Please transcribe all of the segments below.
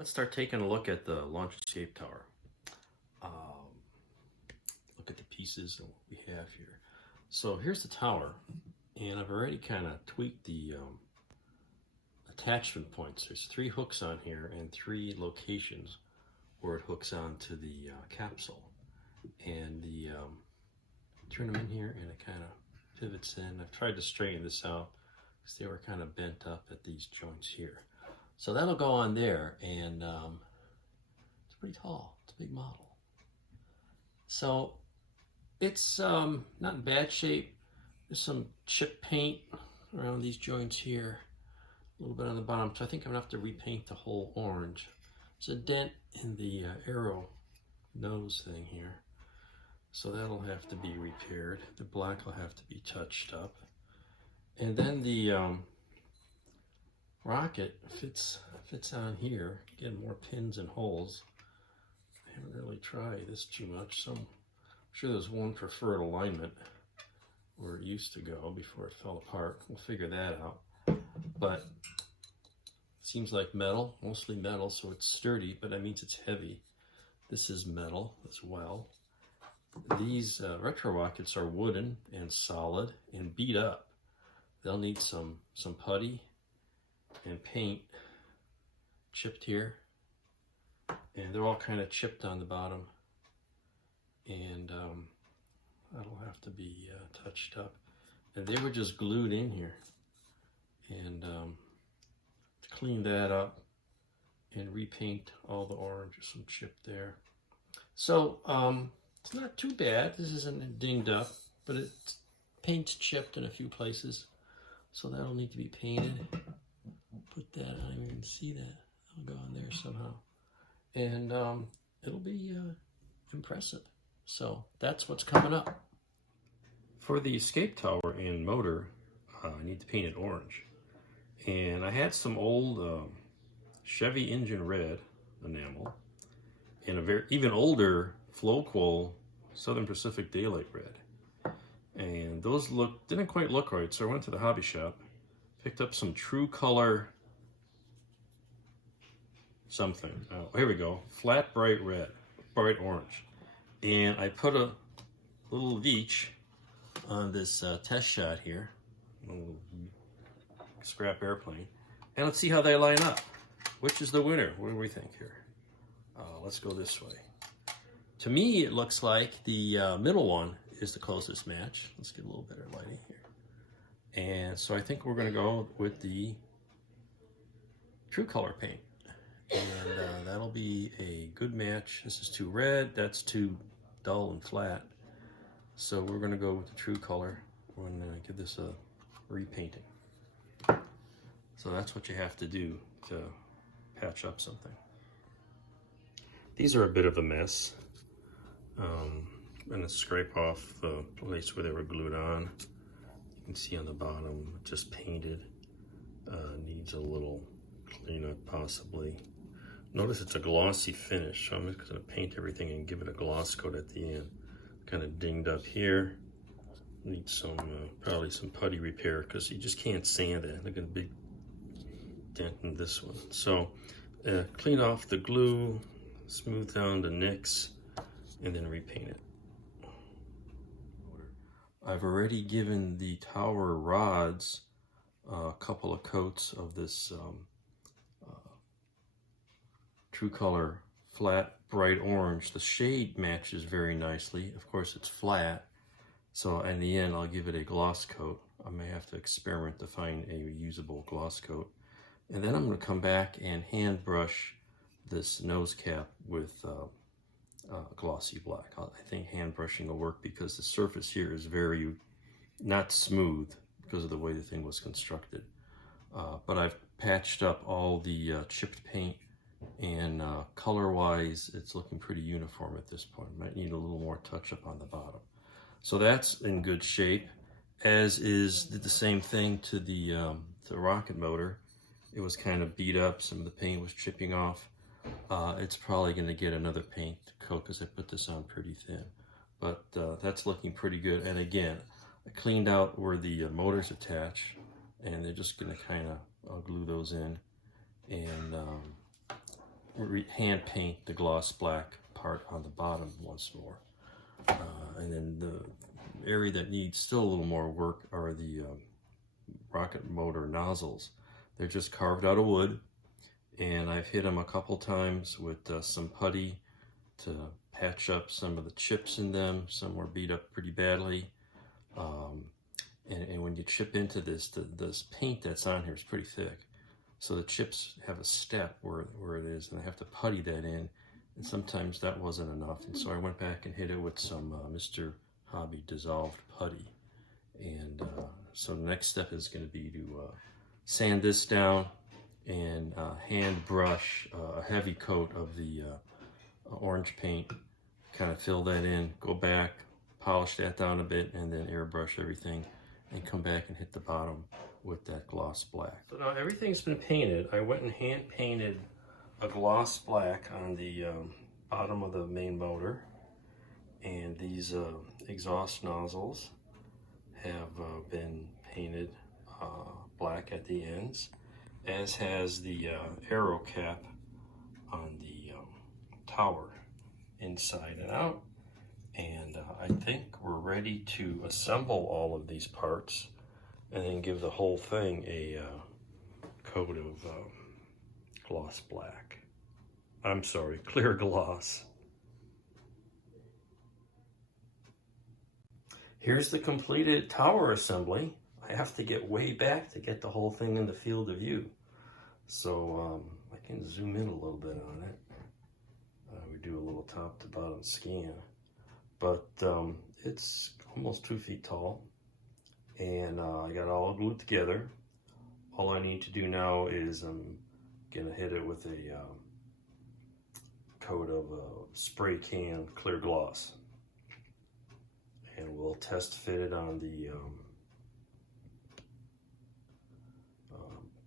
Let's start taking a look at the launch escape tower. Um, Look at the pieces and what we have here. So here's the tower, and I've already kind of tweaked the attachment points. There's 3 hooks on here and 3 locations where it hooks onto the capsule. And the turn them in here and it kind of pivots in. I've tried to straighten this out because they were kind of bent up at these joints here. So that'll go on there, and it's pretty tall. It's a big model. So it's not in bad shape. There's some chip paint around these joints here, a little bit on the bottom. So I think I'm gonna have to repaint the whole orange. There's a dent in the arrow nose thing here, so that'll have to be repaired. The black will have to be touched up, and then the rocket fits on here. Again, more pins and holes. I haven't really tried this too much, so I'm sure there's one preferred alignment where it used to go before it fell apart. We'll figure that out. But it seems like metal, mostly metal, so it's sturdy, but that means it's heavy. This is metal as well. These retro rockets are wooden and solid and beat up. They'll need some putty and paint chipped here, and they're all kind of chipped on the bottom, and that'll have to be touched up. And they were just glued in here, and to clean that up and repaint all the orange, some chip there. So it's not too bad. This isn't dinged up, but it's paint's chipped in a few places, so that'll need to be painted. Put that on, you can see that. I'll go on there somehow. And it'll be impressive. So that's what's coming up. For the escape tower and motor, I need to paint it orange. And I had some old Chevy engine red enamel and a even older Flowquol Southern Pacific Daylight red. And those didn't quite look right, so I went to the hobby shop, picked up some True Color something. Oh, here we go. Flat bright red, bright orange. And I put a little Veach on this test shot here, a little scrap airplane. And let's see how they line up. Which is the winner? What do we think here? Let's go this way. To me, it looks like the middle one is the closest match. Let's get a little better lighting here. And so I think we're going to go with the True Color paint. And that'll be a good match. This is too red, that's too dull and flat. So we're going to go with the True Color. We're going to give this a repainting. So that's what you have to do to patch up something. These are a bit of a mess. I'm going to scrape off the place where they were glued on. You can see on the bottom, just painted. Needs a little cleanup possibly. Notice it's a glossy finish, so I'm just going to paint everything and give it a gloss coat at the end. Kind of dinged up here. Needs some, probably some putty repair because you just can't sand it. Look at a big dent in this one. So clean off the glue, smooth down the nicks, and then repaint it. I've already given the tower rods a couple of coats of this True Color flat bright orange. The shade matches very nicely. Of course, it's flat, so in the end I'll give it a gloss coat. I may have to experiment to find a usable gloss coat, and then I'm going to come back and hand brush this nose cap with glossy black. I think hand brushing will work because the surface here is very not smooth because of the way the thing was constructed. But I've patched up all the chipped paint, and color-wise, it's looking pretty uniform at this point. Might need a little more touch-up on the bottom. So that's in good shape, as is the same thing to the rocket motor. It was kind of beat up. Some of the paint was chipping off. It's probably going to get another paint coat because I put this on pretty thin. But that's looking pretty good. And again, I cleaned out where the motors attach, and they're just going to kind of glue those in. And hand paint the gloss black part on the bottom once more. And then the area that needs still a little more work are the rocket motor nozzles. They're just carved out of wood, and I've hit them a couple times with some putty to patch up some of the chips in them. Some were beat up pretty badly. And when you chip into this, this paint that's on here is pretty thick. So the chips have a step where it is, and I have to putty that in. And sometimes that wasn't enough. And so I went back and hit it with some Mr. Hobby dissolved putty. And so the next step is going to be to sand this down and hand brush a heavy coat of the orange paint, kind of fill that in, go back, polish that down a bit, and then airbrush everything and come back and hit the bottom with that gloss black. So now everything's been painted. I went and hand painted a gloss black on the bottom of the main motor, and these exhaust nozzles have been painted black at the ends, as has the aero cap on the tower inside and out. And I think we're ready to assemble all of these parts and then give the whole thing a coat of gloss black. I'm sorry, clear gloss. Here's the completed tower assembly. I have to get way back to get the whole thing in the field of view. So I can zoom in a little bit on it. We do a little top to bottom scan. But it's almost 2 feet tall, and I got it all glued together. All I need to do now is I'm gonna hit it with a coat of spray can clear gloss, and we'll test fit it on the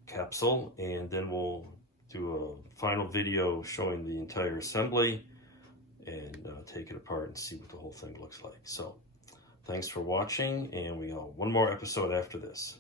capsule, and then we'll do a final video showing the entire assembly and take it apart and see what the whole thing looks like. So thanks for watching, and we got one more episode after this.